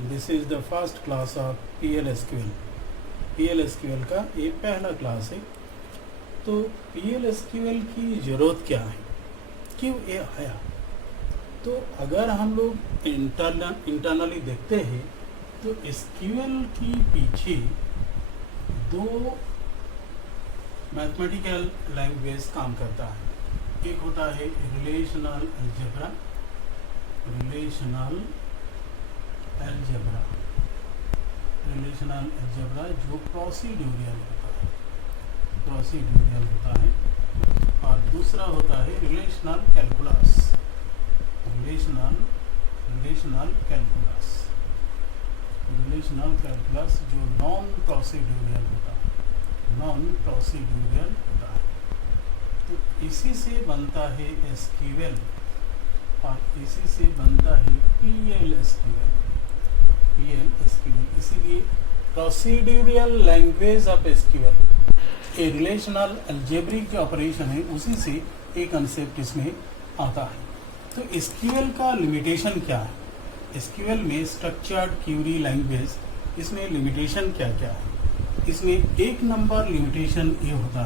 This is the first class of PL/SQL। PL/SQL का ये पहला क्लास है। तो PL/SQL की ज़रूरत क्या है, क्यों ये आया? तो अगर हम लोग इंटरनली देखते हैं तो SQL की पीछे दो मैथमेटिकल लैंग्वेज काम करता है। एक होता है रिलेशनल अलजेब्रा, जो प्रोसीड्यूरियल होता है, और दूसरा होता है रिलेशनल कैलकुलस जो नॉन प्रोसीड्यूरियल होता है। तो इसी से बनता है SQL और इसी से बनता है PL/SQL। इसीलिए प्रोसीड्यूरियल लैंग्वेज ऑफ SQL ये रिलेशनल अलजेब्रिक ऑपरेशन है, उसी से एक कंसेप्ट इसमें आता है। तो SQL का लिमिटेशन क्या है? SQL में स्ट्रक्चर्ड क्यूरी लैंग्वेज, इसमें लिमिटेशन क्या क्या है? इसमें एक नंबर लिमिटेशन ये होता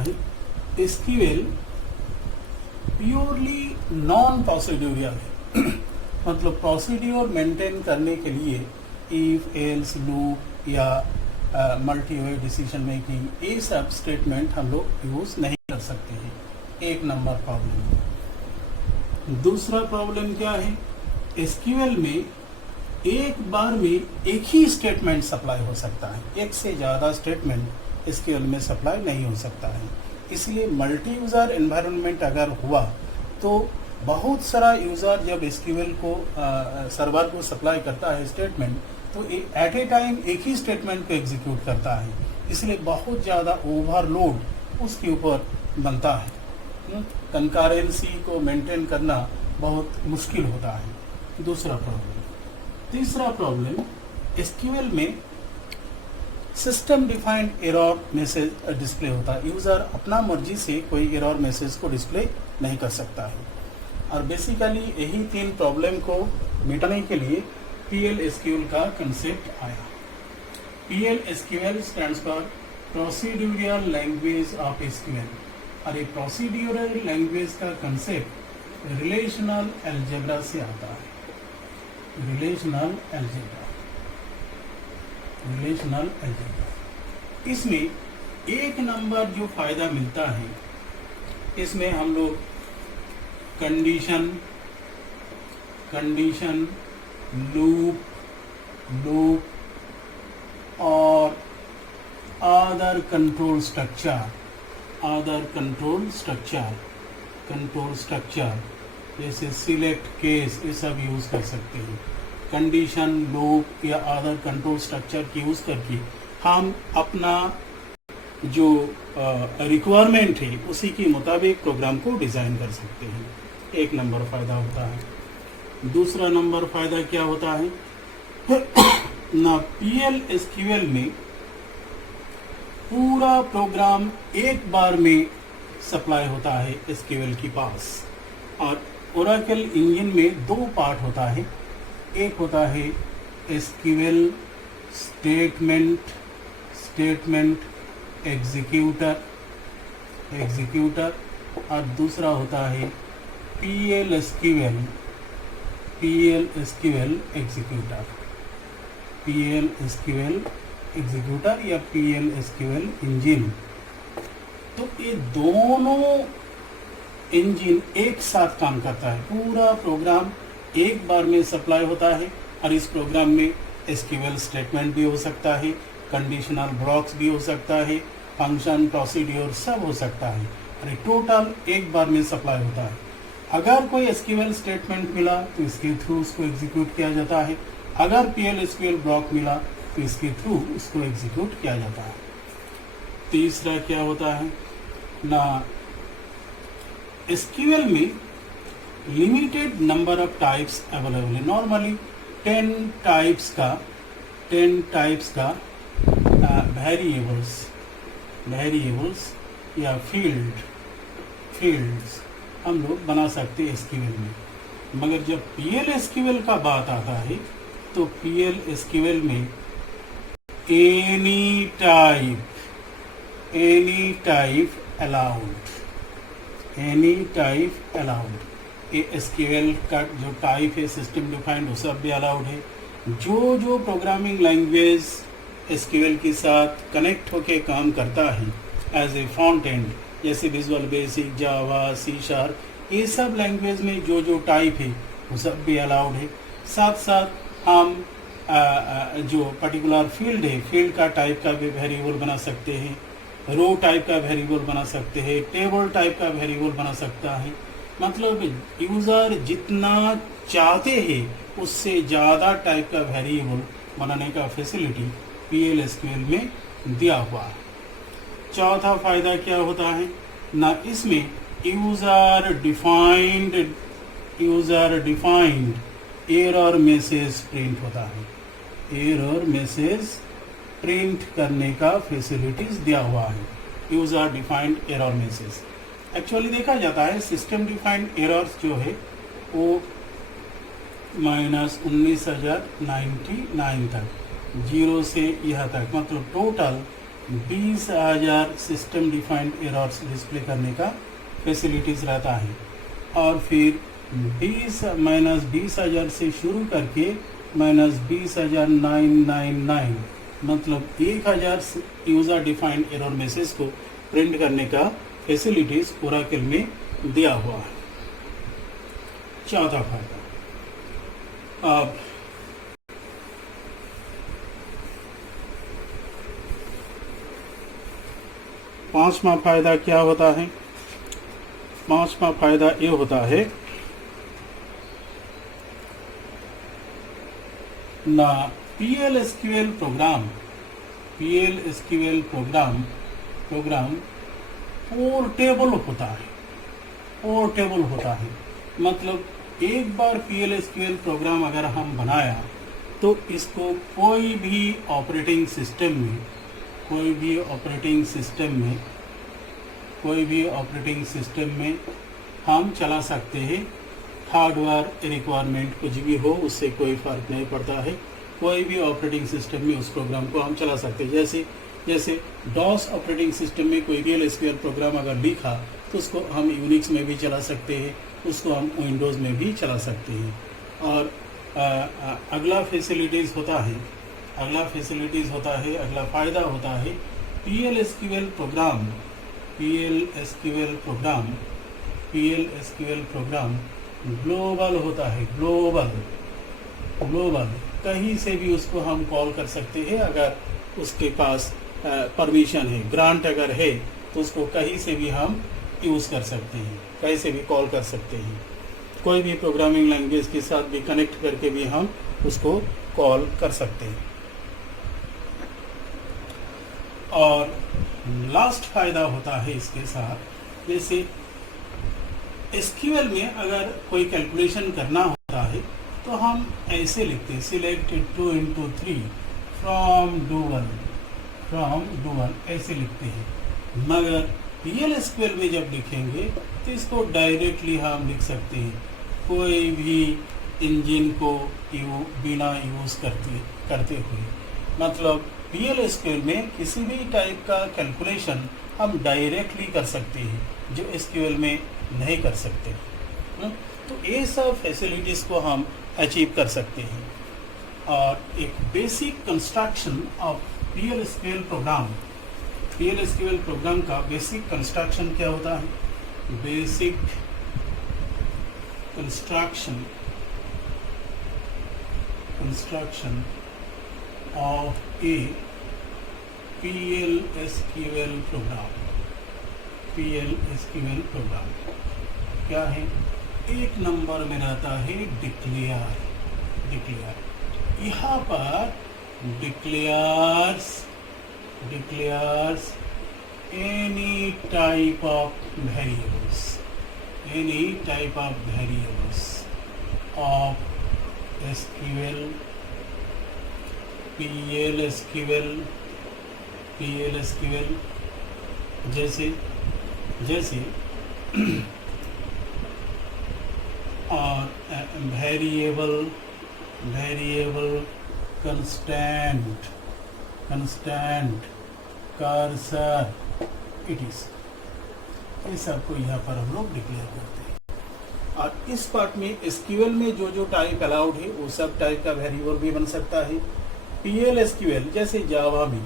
है, SQL प्योरली नॉन प्रोसीड्यूरियल है। मतलब प्रोसीड्यूर मेंटेन करने के लिए इफ एल्स लूप या मल्टी वे डिसीजन मेकिंग, ये सब स्टेटमेंट हम लोग यूज नहीं कर सकते हैं। एक नंबर प्रॉब्लम। दूसरा प्रॉब्लम क्या है? SQL में एक बार में एक ही स्टेटमेंट सप्लाई हो सकता है, एक से ज़्यादा स्टेटमेंट SQL में सप्लाई नहीं हो सकता है। इसलिए मल्टी यूज़र एनवायरनमेंट अगर हुआ तो बहुत सारा यूज़र जब SQL को सर्वर को सप्लाई करता है स्टेटमेंट, तो एट ए टाइम एक ही स्टेटमेंट को एग्जीक्यूट करता है। इसलिए बहुत ज़्यादा ओवरलोड उसके ऊपर बनता है। कंकरेंसी को मेंटेन करना बहुत मुश्किल होता है। दूसरा प्रॉब्लम। तीसरा प्रॉब्लम, SQL में system defined error message display होता है। यूज़र अपना मर्जी से कोई एरर मैसेज को डिस्प्ले नहीं कर सकता है। और बेसिकली यही तीन प्रॉब्लम को मिटाने के लिए PL/SQL का कंसेप्ट आया। PL/SQL stands for procedural language of SQL, और ये प्रोसीड्यूरियल लैंग्वेज का कंसेप्ट रिलेशनल अलजेब्रा से आता है। Relational algebra. इसमें एक नंबर जो फायदा मिलता है, इसमें हम लोग कंडीशन लूप और अदर कंट्रोल स्ट्रक्चर जैसे सिलेक्ट केस, ये सब यूज कर सकते हैं। कंडीशन लूप या अदर कंट्रोल स्ट्रक्चर की यूज करके हम अपना जो रिक्वायरमेंट है उसी के मुताबिक प्रोग्राम को डिज़ाइन कर सकते हैं। एक नंबर फ़ायदा होता है। दूसरा नंबर फ़ायदा क्या होता है ना, PL/SQL में पूरा प्रोग्राम एक बार में सप्लाई होता है SQL के पास। और ओरेकल इंजन में दो पार्ट होता है। एक होता है SQL स्टेटमेंट एग्जीक्यूटर, और दूसरा होता है PL/SQL एग्जीक्यूटर या PL/SQL इंजन। तो ये दोनों इंजन एक साथ काम करता है। पूरा प्रोग्राम एक बार में सप्लाई होता है, और इस प्रोग्राम में SQL स्टेटमेंट भी हो सकता है, कंडीशनल ब्लॉक्स भी हो सकता है, फंक्शन प्रोसीड्यूर सब हो सकता है, और टोटल एक बार में सप्लाई होता है। अगर कोई SQL स्टेटमेंट मिला तो इसके थ्रू उसको एग्जीक्यूट किया जाता है। अगर PL/SQL ब्लॉक मिला तो इसके थ्रू उसको एग्जीक्यूट किया जाता है। तीसरा क्या होता है ना, SQL में limited number of types available है। नॉर्मली 10 टाइप्स का वेरिएबल्स या फील्ड्स हम लोग बना सकते हैं SQL में। मगर जब PL/SQL का बात आता है तो PL/SQL में एनी टाइप अलाउड। ये SQL का जो टाइप है सिस्टम डिफाइंड वो सब भी अलाउड है। जो प्रोग्रामिंग लैंग्वेज SQL के साथ कनेक्ट होके काम करता है एज ए फ्रंट एंड, जैसे विजुअल बेसिक, जावा, C#, ये सब लैंग्वेज में जो टाइप है वो सब भी अलाउड है। साथ साथ हम जो पर्टिकुलर फील्ड है, फील्ड का टाइप का भी वेरिएबल बना सकते हैं, रो टाइप का वेरिएबल बना सकते हैं, टेबल टाइप का वेरिएबल बना सकता है। मतलब यूज़र जितना चाहते हैं उससे ज़्यादा टाइप का वेरिएबल बनाने का फैसिलिटी PL/SQL में दिया हुआ है। चौथा फ़ायदा क्या होता है ना, इसमें user defined error message print होता है। एरर मैसेज प्रिंट करने का फैसिलिटीज दिया हुआ है, user defined error message. Actually देखा जाता है सिस्टम डिफाइंड एरर्स जो है वो -19,099 तक, 0 से यह तक, मतलब total 20,000 system defined errors display करने का फैसिलिटीज़ रहता है। और फिर -20,000 से शुरू करके -20,999, मतलब 1,000 यूज़र डिफाइंड एरर मैसेज को प्रिंट करने का फैसिलिटीज़ ओरेकल में दिया हुआ है। चौथा फायदा। अब पांचवा फायदा क्या होता है? पांचवा फायदा ये होता है ना, PL/SQL प्रोग्राम पोर्टेबल होता है। मतलब एक बार PL/SQL प्रोग्राम अगर हम बनाया तो इसको कोई भी ऑपरेटिंग सिस्टम में हम चला सकते हैं। हार्डवेयर रिक्वायरमेंट कुछ भी हो उससे कोई फ़र्क नहीं पड़ता है, कोई भी ऑपरेटिंग सिस्टम में उस प्रोग्राम को हम चला सकते हैं। जैसे DOS ऑपरेटिंग सिस्टम में कोई PL/SQL प्रोग्राम अगर लिखा तो उसको हम यूनिक्स में भी चला सकते हैं, उसको हम विंडोज़ में भी चला सकते हैं। और अगला फैसिलिटीज़ होता है, अगला फ़ायदा होता है PL/SQL प्रोग्राम ग्लोबल होता है। ग्लोबल कहीं से भी उसको हम कॉल कर सकते हैं। अगर उसके पास परमिशन है, ग्रांट अगर है तो उसको कहीं से भी हम यूज़ कर सकते हैं, कहीं से भी कॉल कर सकते हैं। कोई भी प्रोग्रामिंग लैंग्वेज के साथ भी कनेक्ट करके भी हम उसको कॉल कर सकते हैं। और लास्ट फायदा होता है इसके साथ, जैसे SQL में अगर कोई कैलकुलेशन करना होता है तो हम ऐसे लिखते हैं, select 2 into 3 from do one, ऐसे लिखते हैं। मगर PL/SQL में जब लिखेंगे तो इसको डायरेक्टली हम लिख सकते हैं, कोई भी इंजन को बिना यूज़ करते हुए। मतलब PL/SQL में किसी भी टाइप का कैलकुलेशन हम डायरेक्टली कर सकते हैं जो SQL में नहीं कर सकते। तो ये सब फैसिलिटीज़ को हम अचीव कर सकते हैं। और एक basic construction of PL/SQL program का बेसिक कंस्ट्रक्शन क्या होता है? Basic construction of a PL/SQL program क्या है? एक नंबर में रहता है डिक्लेयर। यहाँ पर declares any type of variables of SQL, PL/SQL जैसे और variable constant cursor it is, ये सबको यहाँ पर हम लोग डिक्लेयर करते हैं। और इस पार्ट में एसक्यूएल में जो जो टाइप अलाउड है वो सब टाइप का वेरिएबल भी बन सकता है। पीएल एसक्यूएल जैसे जावा में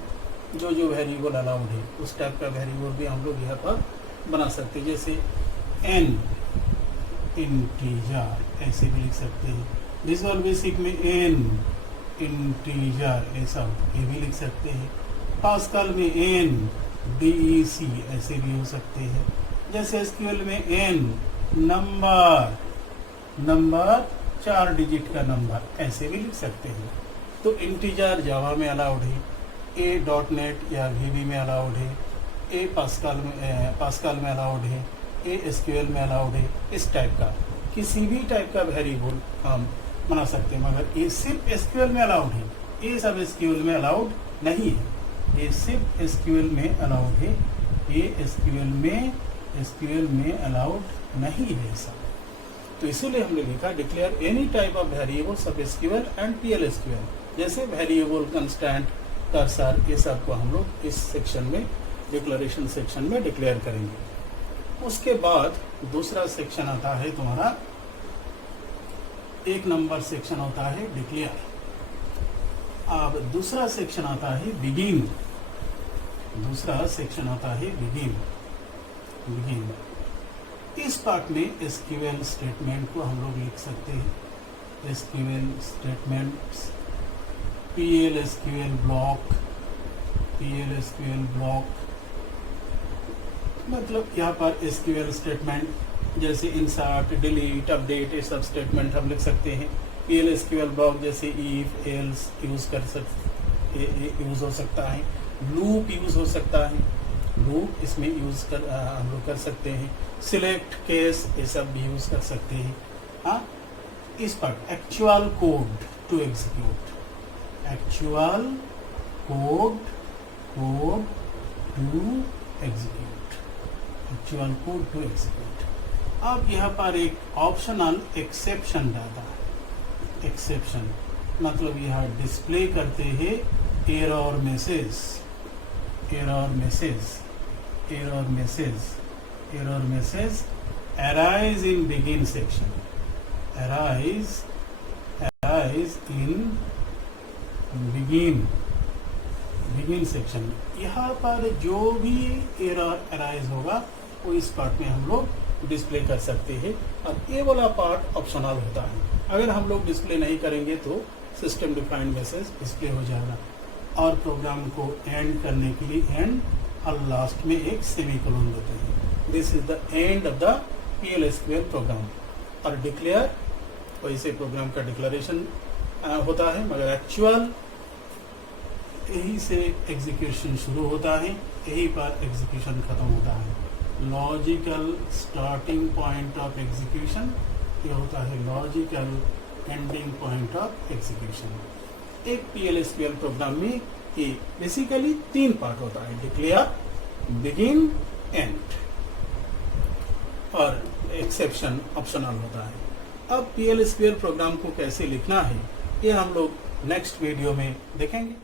जो जो वेरिएबल अलाउड है उस टाइप का वेरिएबल भी हम लोग यहाँ पर बना सकते हैं। जैसे एन इंटीजर ऐसे भी लिख सकते हैं। विजुअल बेसिक में एन इंटीजर ऐसा ये भी लिख सकते हैं। पास्कल में एन DEC ऐसे भी हो सकते हैं। जैसे एसक्यूएल में एन नंबर 4 डिजिट का नंबर ऐसे भी लिख सकते हैं। तो इंटीजर जावा में अलाउड है, .NET या VB में अलाउड है, पास्कल में अलाउड है, एसक्यूएल में अलाउड है। इस टाइप का किसी भी टाइप का वेरिएबल हम बना सकते हैं, मगर ये सिर्फ एसक्यूएल में अलाउड है, ये सब एसक्यूएल में अलाउड नहीं है। ये सिर्फ एसक्यूएल में अलाउड है, ये एसक्यूएल में अलाउड नहीं है सब। तो इसीलिए हमने लिखा declare any type of variable सब एसक्यूएल एंड PL एसक्यूएल। जैसे वेरिएबल कंस्टेंट कर्सर ये सब को हम लोग इस सेक्शन में डिक्लेरेशन सेक्शन में डिक्लेयर करेंगे। उसके बाद दूसरा सेक्शन आता है तुम्हारा, 1 नंबर सेक्शन होता है डिक्लेयर। अब दूसरा सेक्शन आता है बिगिन। इस पार्ट में एसक्यूएल स्टेटमेंट को हम लोग लिख सकते हैं। SQL statements, PL SQL block मतलब यहाँ पर एसक्यूएल स्टेटमेंट जैसे इंसर्ट, डिलीट, अपडेट ये सब स्टेटमेंट हम लिख सकते हैं। PL एसक्यूएल ब्लॉक जैसे इफ, एल्स यूज हो सकता है, लूप यूज हो सकता है, लूप इसमें हम लोग कर सकते हैं। सिलेक्ट केस ये सब भी यूज कर सकते हैं। हाँ, इस पर एक्चुअल कोड टू एग्जीक्यूट, अब यहाँ पर एक ऑप्शनल एक्सेप्शन डाटा है। एक्सेप्शन मतलब यहाँ डिस्प्ले करते हैं error message arise in begin section, arise in begin section। यहाँ पर जो भी एरर अराइज होगा वो इस पार्ट में हम लोग डिस्प्ले कर सकते हैं। अब ये वाला पार्ट ऑप्शनल होता है, अगर हम लोग डिस्प्ले नहीं करेंगे तो सिस्टम डिफाइंड मैसेज डिस्प्ले हो जाएगा। और प्रोग्राम को एंड करने के लिए एंड और लास्ट में एक सेमीकोलन देते हैं। This is the end of the PL SQL program. और डिक्लेयर वैसे प्रोग्राम का डिक्लेरेशन होता है, मगर एक्चुअल यही से एग्जीक्यूशन शुरू होता है, यही पर एग्जीक्यूशन खत्म होता है। Logical starting point of execution ये होता है logical ending point of execution. एक PL एसक्यूएल प्रोग्राम में ये बेसिकली 3 पार्ट होता है, डिक्लेयर, बिगिन, एंड, और एक्सेप्शन ऑप्शनल होता है। अब PL एसक्यूएल प्रोग्राम को कैसे लिखना है ये हम लोग नेक्स्ट वीडियो में देखेंगे।